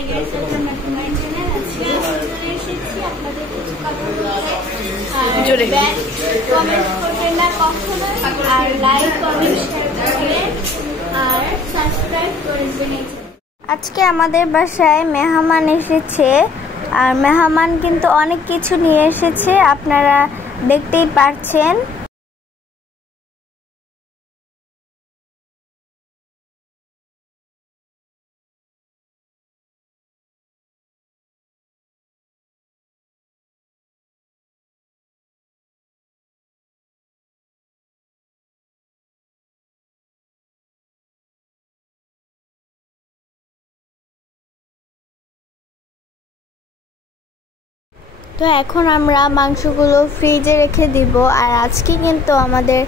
Hi guys, welcome back to my channel. আজকে আমি চলে এসেছি আপনাদের কিছু কথা বলতে। আর কমেন্ট করবেন না কখনো, আর লাইক কমেন্ট শেয়ার করবেন আর সাবস্ক্রাইব করবেন। আজকে আমাদের বাসায় মেহমান এসেছে, আর মেহমান কিন্তু অনেক কিছু নিয়ে এসেছে, আপনারা দেখতেই পাচ্ছেন। তো এখন আমরা মাংসগুলো ফ্রিজে রেখে দিব। আর আজকে কিন্তু আমাদের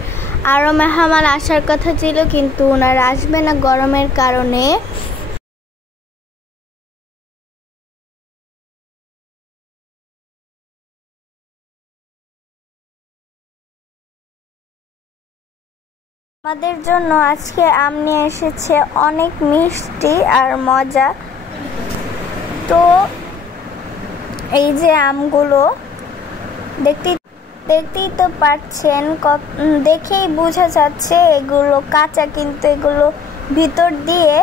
আরও মেহমান আসার কথা ছিল, কিন্তু ওনারা আসবে না গরমের কারণে। আমাদের জন্য আজকে আম নিয়ে এসেছে, অনেক মিষ্টি আর মজা। তো এই যে আমগুলো দেখতেই তো পাচ্ছেন, দেখেই বোঝা যাচ্ছে এগুলো কাঁচা, কিন্তু এগুলো ভিতর দিয়ে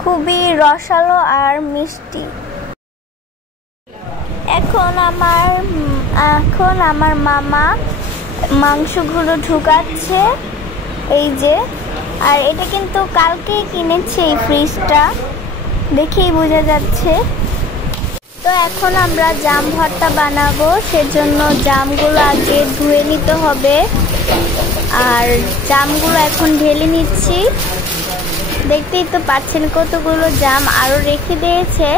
খুবই রসালো আর মিষ্টি। এখন আমার মামা মাংসগুলো ঢুকাচ্ছে, এই যে। আর এটা কিন্তু কালকেই কিনেছে, এই ফ্রিজটা দেখেই বোঝা যাচ্ছে। তো এখন আমরা জাম ভর্তা বানাবো, সেজন্য জামগুলো আগে ধুয়ে নিতে হবে। আর জামগুলো এখন ঢেলে নিচ্ছি, দেখতেই তো পাচ্ছেন কতগুলো জাম আরও রেখে দিয়েছে।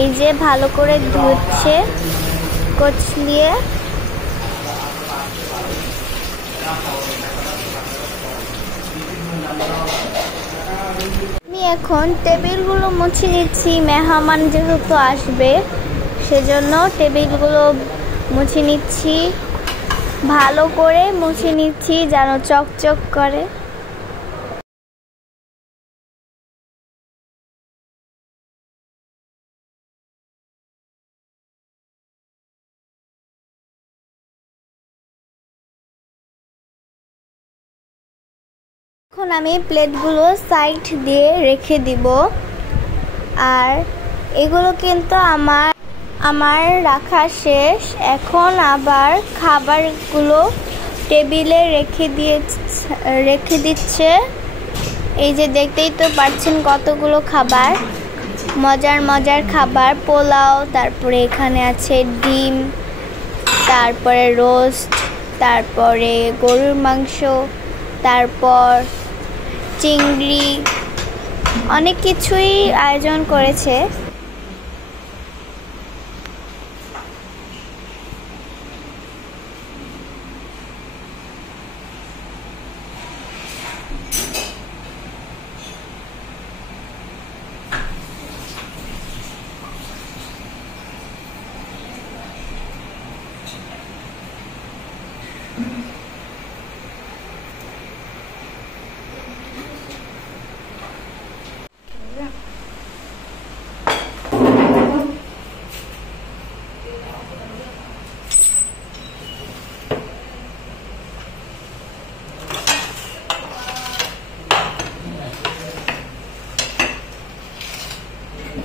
এই যে ভালো করে ধুচ্ছে কোচ দিয়ে। আমি এখন টেবিলগুলো মুছে নিচ্ছি, মেহমান যেহেতু আসবে সেজন্য টেবিলগুলো মুছে নিচ্ছি, ভালো করে মুছে নিচ্ছি যেন চকচক করে। এখন আমি প্লেটগুলো সাইড দিয়ে রেখে দিব। আর এগুলো কিন্তু আমার রাখা শেষ। এখন আবার খাবারগুলো টেবিলে রেখে দিচ্ছে। এই যে দেখতেই তো পাচ্ছেন কতগুলো খাবার, মজার খাবার। পোলাও, তারপরে এখানে আছে ডিম, তারপরে রোস্ট, তারপরে গরুর মাংস, তারপর চিংড়ি, অনেক কিছুই আয়োজন করেছে।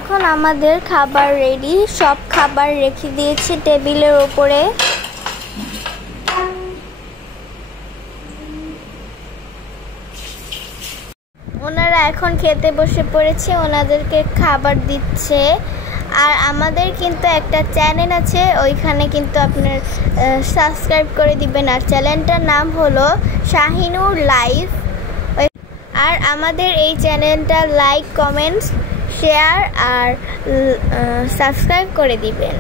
এখন আমাদের খাবার রেডি, সব খাবার রেখে দিয়েছি টেবিলের উপরে। ওনারা এখন খেতে বসে পড়েছে, ওনাদেরকে খাবার দিচ্ছে। আর আমাদের কিন্তু একটা চ্যানেল আছে, ওইখানে কিন্তু আপনার সাবস্ক্রাইব করে দিবেন। আর চ্যানেলটার নাম হলো শাহিনুর লাইভ। আর আমাদের এই চ্যানেলটা লাইক, কমেন্টস, শেয়ার আর সাবস্ক্রাইব করে দিবেন।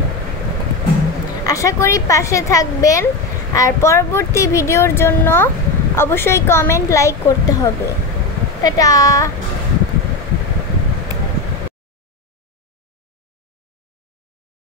আশা করি পাশে থাকবেন। আর পরবর্তী ভিডিওর জন্য অবশ্যই কমেন্ট, লাইক করতে হবে। টাটা।